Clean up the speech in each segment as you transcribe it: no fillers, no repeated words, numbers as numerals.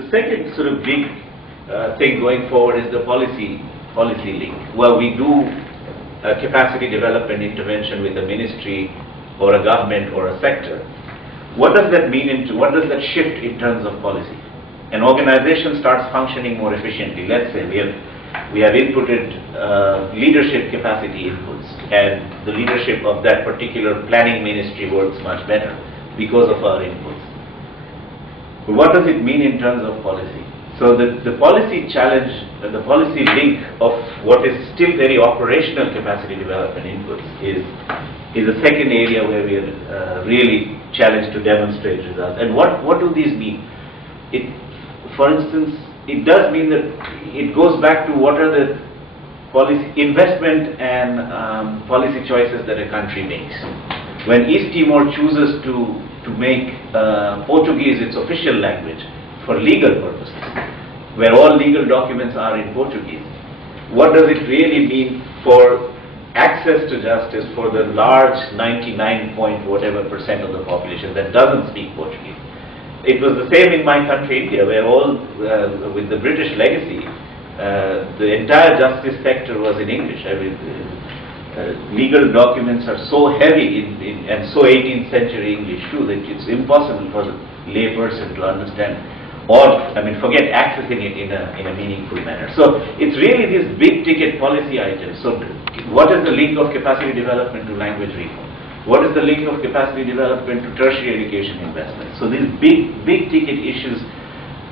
The second sort of big thing going forward is the policy link. Well, we do capacity development intervention with a ministry or a government or a sector. What does that mean what does that shift in terms of policy? An organization starts functioning more efficiently. Let's say we have inputted leadership capacity inputs, and the leadership of that particular planning ministry works much better because of our inputs. But what does it mean in terms of policy? So the policy challenge, the policy link of what is still very operational capacity development inputs is a second area where we are really challenged to demonstrate results. And what do these mean? For instance, it does mean that it goes back to what are the policy investment and policy choices that a country makes. When East Timor chooses to make Portuguese its official language for legal purposes, where all legal documents are in Portuguese, what does it really mean for access to justice for the large 99 point whatever % of the population that doesn't speak Portuguese? It was the same in my country, India, where all, with the British legacy, the entire justice sector was in English. I mean, legal documents are so heavy and so 18th century English too that it's impossible for the layperson to understand, or I mean, forget accessing it in a meaningful manner. So it's really these big ticket policy items. So what is the link of capacity development to language reform? What is the link of capacity development to tertiary education investment? So these big ticket issues,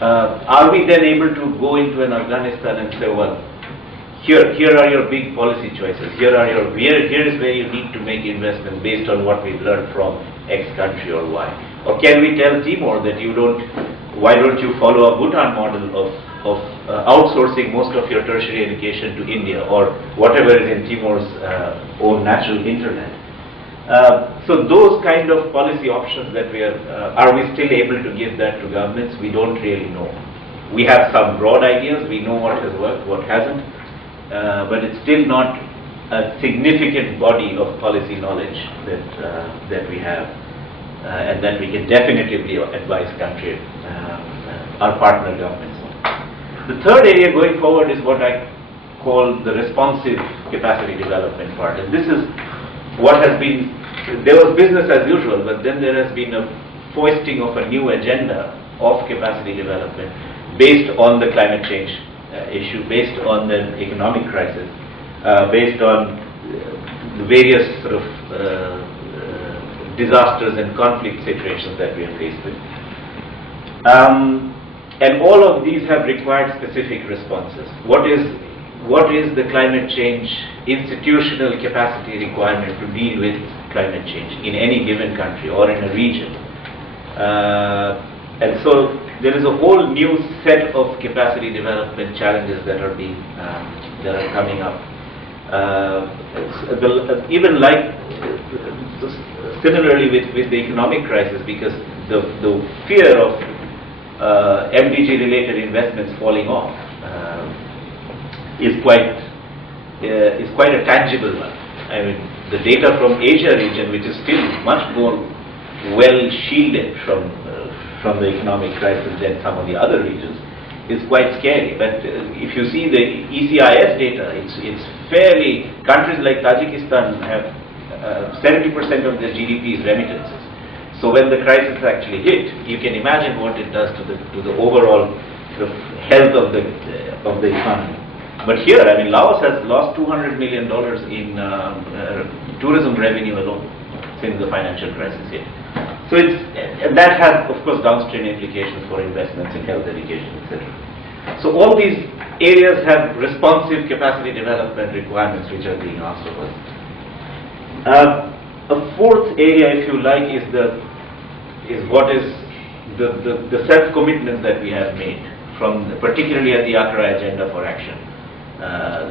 are we then able to go into an Afghanistan and say, well, here are your big policy choices. Here is where you need to make investment based on what we've learned from X country or Y. Or can we tell Timor that why don't you follow a Bhutan model of outsourcing most of your tertiary education to India or whatever is in Timor's own natural internet? So those kind of policy options that are we still able to give that to governments? We don't really know. We have some broad ideas. We know what has worked, what hasn't. But it's still not a significant body of policy knowledge that we have and that we can definitively advise our partner governments on. The third area going forward is what I call the responsive capacity development part. And this is what has been, there was business as usual, but then there has been a foisting of a new agenda of capacity development based on the climate change issue, based on the economic crisis, based on the various sort of disasters and conflict situations that we are faced with. And all of these have required specific responses. What is the climate change institutional capacity requirement to deal with climate change in any given country or in a region? And so there is a whole new set of capacity development challenges that are coming up. Even like similarly with the economic crisis, because the fear of MDG related investments falling off is quite a tangible one. I mean, the data from Asia region, which is still much more well shielded from the economic crisis than some of the other regions, is quite scary. But if you see the ECIS data, it's fairly, countries like Tajikistan have 70% of their GDP is remittances. So when the crisis actually hit, you can imagine what it does to the overall sort of health of the economy. But here, I mean, Laos has lost $200 million in tourism revenue alone since the financial crisis hit. So that has, of course, downstream implications for investments in health, education, etc. So all these areas have responsive capacity development requirements which are being asked of us. A fourth area, if you like, is the self-commitments that we have made, particularly at the Accra Agenda for Action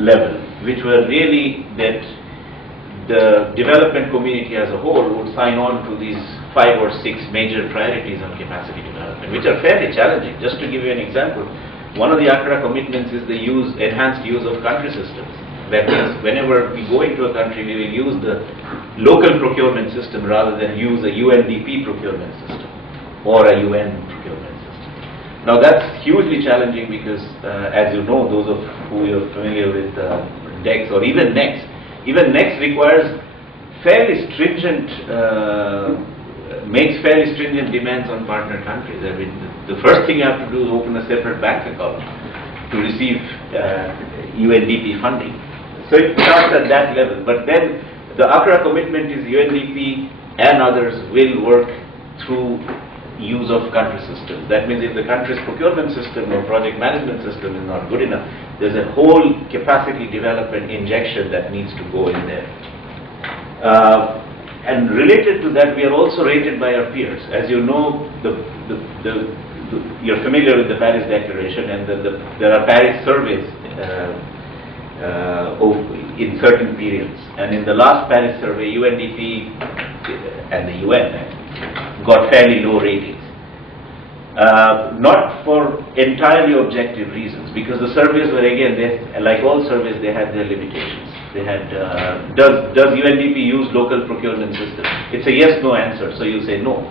level, which were really that the development community as a whole would sign on to these 5 or 6 major priorities on capacity development, which are fairly challenging. Just to give you an example, one of the Accra commitments is the enhanced use of country systems. That means whenever we go into a country, we will use the local procurement system rather than use a UNDP procurement system or a UN procurement system. Now that's hugely challenging because, as you know, those of who are familiar with DEX or even NEX requires fairly stringent, makes fairly stringent demands on partner countries. I mean, the first thing you have to do is open a separate bank account to receive UNDP funding. So it starts at that level. But then the Accra commitment is UNDP and others will work through use of country systems. That means if the country's procurement system or project management system is not good enough, there's a whole capacity development injection that needs to go in there. And related to that, we are also rated by our peers. As you know, you're familiar with the Paris Declaration, and there are Paris surveys in certain periods. And in the last Paris survey, UNDP and the UN got fairly low ratings. Not for entirely objective reasons, because the surveys were, again, like all surveys, they had their limitations. They had, does UNDP use local procurement system? It's a yes-no answer, so you say no.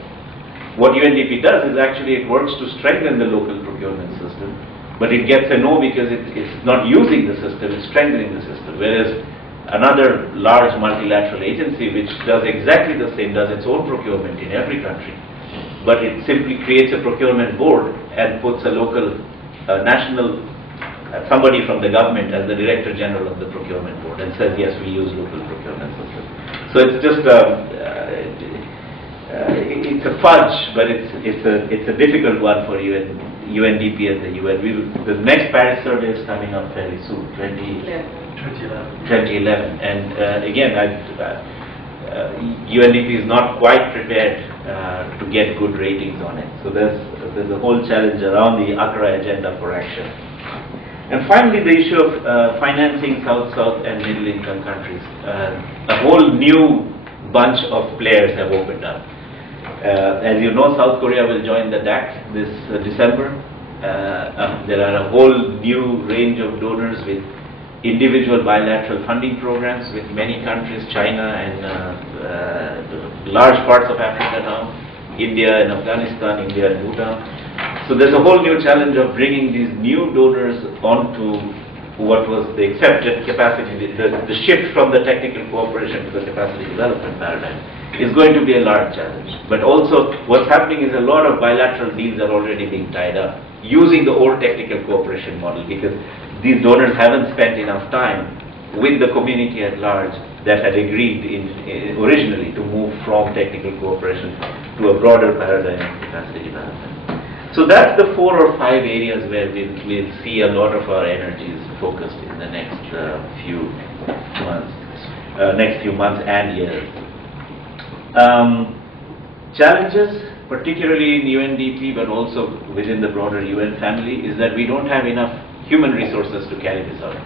What UNDP does is actually it works to strengthen the local procurement system, but it gets a no because it's not using the system, it's strengthening the system. Whereas another large multilateral agency which does exactly the same, does its own procurement in every country, but it simply creates a procurement board and puts a local, national, somebody from the government as the Director General of the procurement board and says, yes, we use local procurement system. So it's just it's a fudge, but it's a difficult one for UNDP and the UN. The next Paris survey is coming up fairly soon, 2011. And again, UNDP is not quite prepared to get good ratings on it. So there's a whole challenge around the Accra agenda for action. And finally, the issue of financing South and middle-income countries. A whole new bunch of players have opened up. As you know, South Korea will join the DAC this December. There are a whole new range of donors with individual bilateral funding programs with many countries, China and large parts of Africa now, India and Afghanistan, India and Bhutan. So there's a whole new challenge of bringing these new donors onto what was the accepted capacity. The shift from the technical cooperation to the capacity development paradigm is going to be a large challenge. But also what's happening is a lot of bilateral deals are already being tied up using the old technical cooperation model, because these donors haven't spent enough time with the community at large that had agreed originally to move from technical cooperation to a broader paradigm of capacity development. So that's the 4 or 5 areas where we'll see a lot of our energies focused in the next few months and years. Challenges, particularly in UNDP, but also within the broader UN family, is that we don't have enough human resources to carry this out.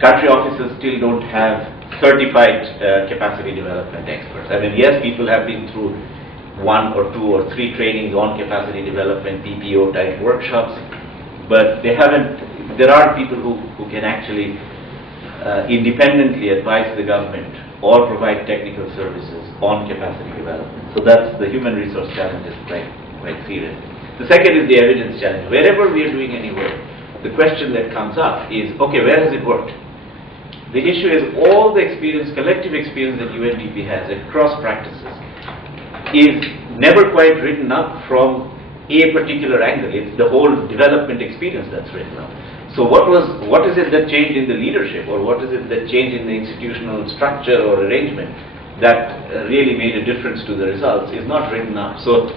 Country offices still don't have certified capacity development experts. I mean, yes, people have been through 1 or 2 or 3 trainings on capacity development, PPO type workshops, but they haven't, there aren't people who can actually independently advise the government or provide technical services on capacity development. So that's the human resource challenge is quite serious. The second is the evidence challenge. Wherever we are doing any work, the question that comes up is, okay, where has it worked? The issue is all the experience, collective experience that UNDP has across practices is never quite written up from a particular angle. It's the whole development experience that's written up. So what is it that changed in the leadership, or what is it that changed in the institutional structure or arrangement that really made a difference to the results is not written up. So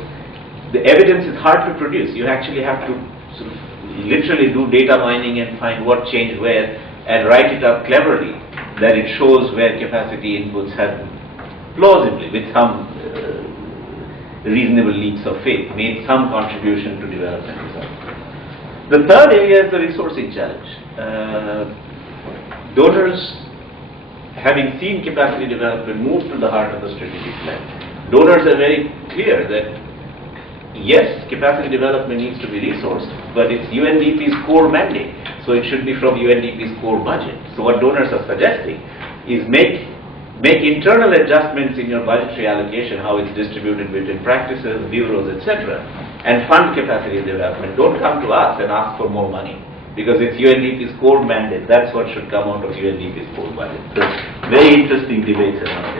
the evidence is hard to produce. You actually have to sort of literally do data mining and find what changed where and write it up cleverly that it shows where capacity inputs have plausibly, with some reasonable leaps of faith, made some contribution to development results. The third area is the resourcing challenge. Donors, having seen capacity development, move to the heart of the strategic plan. Donors are very clear that yes, capacity development needs to be resourced, but it's UNDP's core mandate, so it should be from UNDP's core budget. So what donors are suggesting is make internal adjustments in your budgetary allocation, how it's distributed between practices, bureaus, etc., and fund capacity development. Don't come to us and ask for more money, because it's UNDP's core mandate. That's what should come out of UNDP's core mandate. So, very interesting debates around.